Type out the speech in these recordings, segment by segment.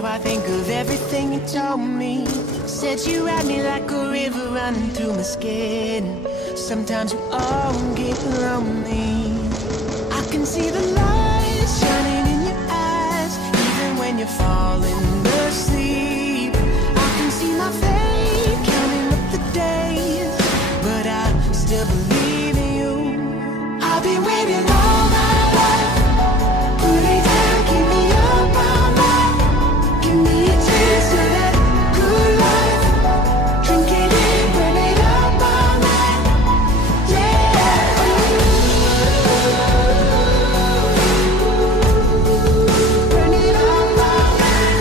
Now I think of everything you told me. Said you had me like a river running through my skin. Sometimes you all get lonely. I can see the lights shining in your eyes, even when you're falling asleep. I can see my fate counting up the days, but I still believe in you. I've been waiting all my life. Put it down, keep me up all night. Give me a taste of that good life. Drink it in, burn it up all night. Yeah. Burn it up all night.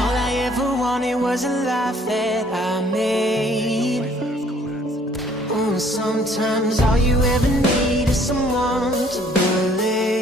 All I ever wanted was a life that I made. Sometimes all you ever need is someone to believe.